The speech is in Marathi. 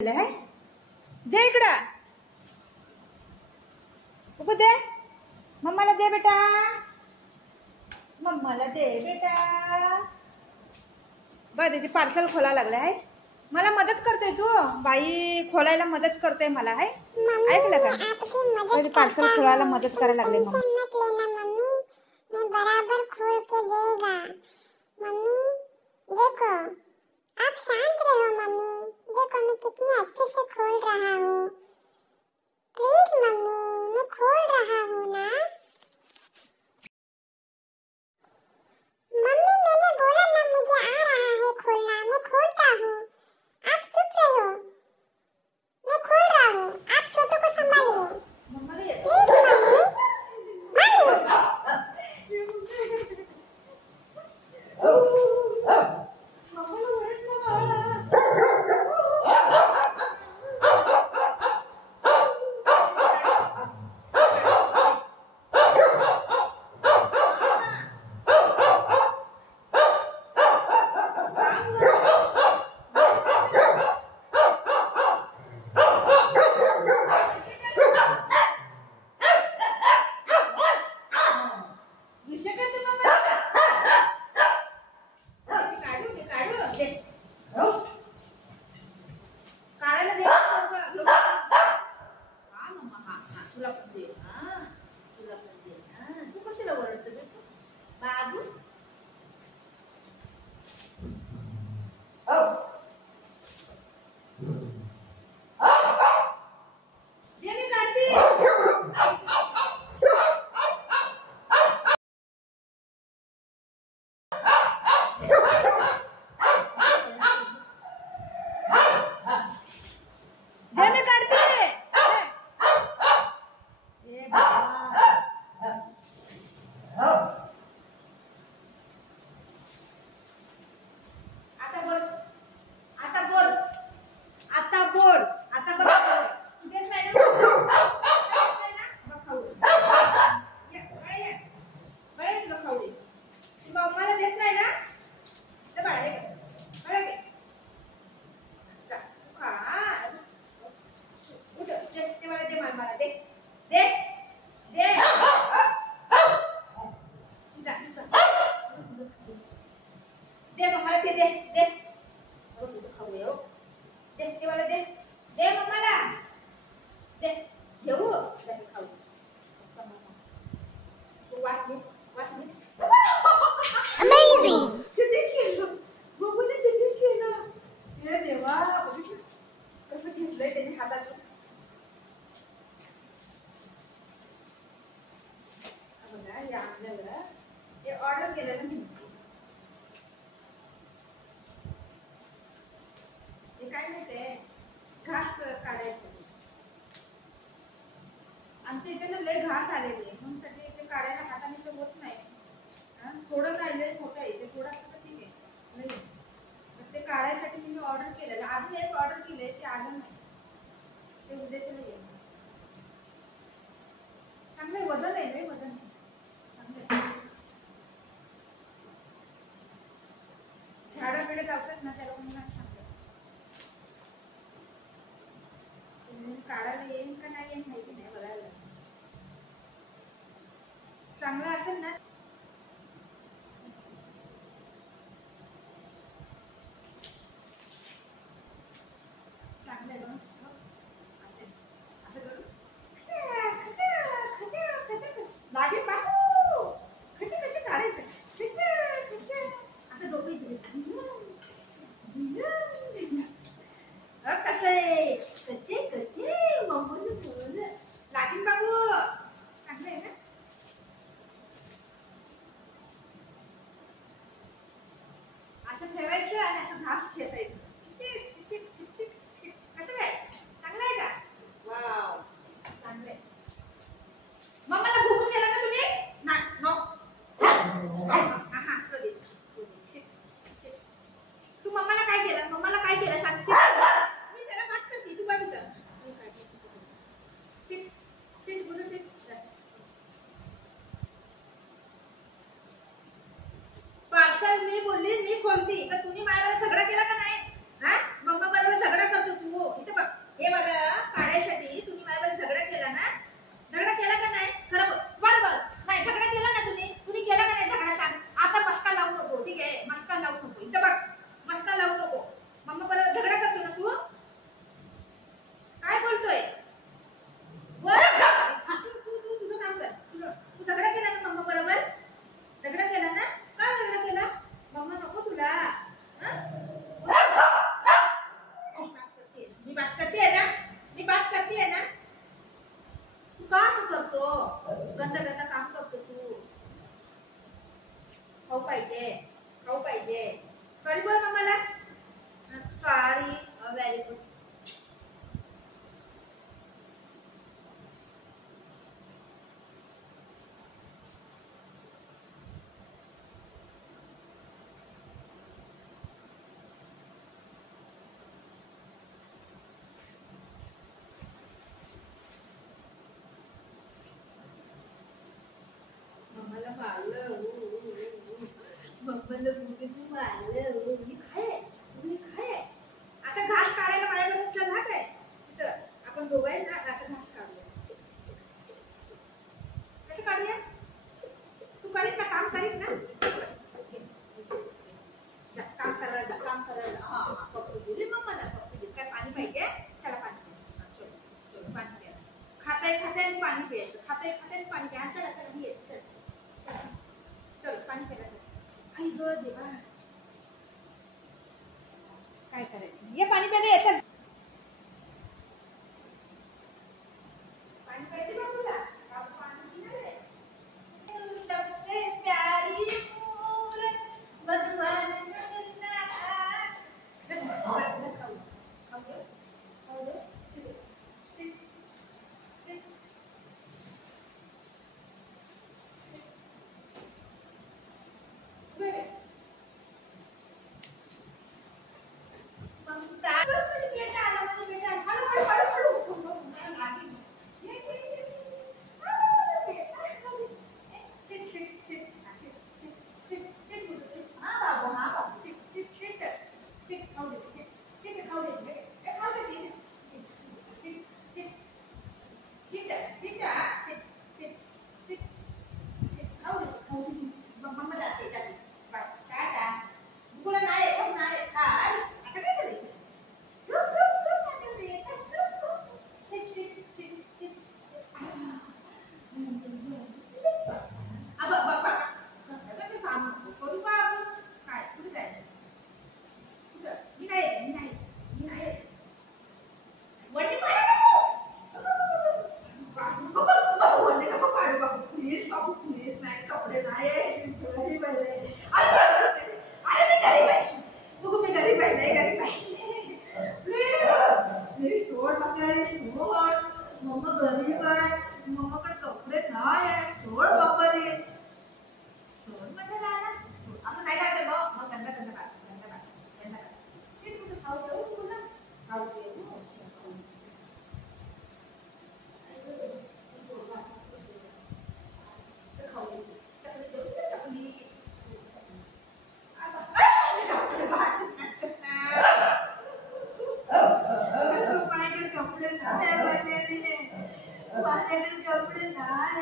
है दे इकडं बघू दे मम्माला दे बेटा मम्माला दे बेटा बघ दीदी पार्सल खोला लागलं आहे मला मदत करतोय तू बाई खोलायला मदत करतोय मला आहे ऐकलं का पार्सल खोलायला मदत करायला लागले मम्मी मैं बराबर खोल के देगा मम्मी देखो आप शांत रहो मम्मी देखो मैं कितने अच्छे से खोल रहा हूँ प्लीज मम्मी मैं खोल रहा हूँ ना मम्मी मैंने बोला ना मुझे आ रहा है खोलना मैं खोलता हूँ आप चुप रहो मैं खोल रहा हूँ आप छोटू को संभालिए प्लीज मम्मी ऑर्डर केलं ना हे काय माहितीये घास काढायचं आमच्या इथे ना लय घास आलेले म्हणून साठी ते काढायला हाताने तर होत नाही थोडं राहिलंय छोटं आहे ते थोडं असं ठीक आहे नाही ते काढायसाठी मी ऑर्डर केलेलं अजून एक ऑर्डर केले ते आलं नाही ते उद्याचं नाही चांगलं वजन आहे लय वजन आहे झाडं बिडे लावतात ना त्याला म्हणून सांगतात काढायला येईन का नाही येईन माहिती नाही बघायला चांगलं असेल ना चांगलं आहे असं करू लागे बापू खच खच काढायचं खच खच असं डोकं कसे कच्चे कच्चे मम्मी फुल लागेल बाबू चांगलं आहे ना असं ठेवायचं आणि असं घास खेचायचं कसं काय चांगलं आहे का वाव चांगलं आहे मम्माला घुमून गेला का तुम्ही नो तू मम्माला काय केलं सांगते मी त्याला बात करते तू बस मी बात करते ना, मी बात करते ना. तू का असं करतो? गंदा गंदा काम करतो तू. खाऊ पाहिजे, खाऊ पाहिजे. सॉरी बोल मम्माला. सॉरी. Very good. मम्माला मारलं. मम्माला मुली तू मारलं. मी काय मी काय आता घास काढायला माझ्याकडून चल ना काय तिथं आपण दोघं आहे ना असं घास काढूया. कसं काढूया? तू करीत ना काम करीत ना. जा, काम करायला जा, काम करायला जा. हा पप्पू दिली मम्माला. पप्पू दिली. काय पाणी पाहिजे? त्याला पाणी प्यायचं. चल पाणी प्यायचं. खाताय खाताय पाणी प्यायचं. खाताय खाताय पाणी प्यायचं. चला चला मी येते. चल पाणी प्यायला. आई ग देवा काय करायचं? ये पाणी प्यायला येतं. पाणी पाहिजे बाबूला. बाबू पाणी पिणार आहे. तू सबसे प्यारी मूरत भगवान जगन्नाथ. खाऊ खाऊ दे खाऊ दे. Sit sit. मम्मा गरीब आहे. मम्माकडे कपडे नाही. सोड बाबा रे. सोड माझ्या राहणार. असं नाही करायचं मग. मग गंदा गंदा काढ. गंदा काढ. गंदा काढ. ते तुझं खाऊ देऊ तुला. खाऊ देऊ. खाऊ दे. चकली देऊ ना चकली. माझ्याकडे कपडे नाही. माझ्याकडे कपडे नाही.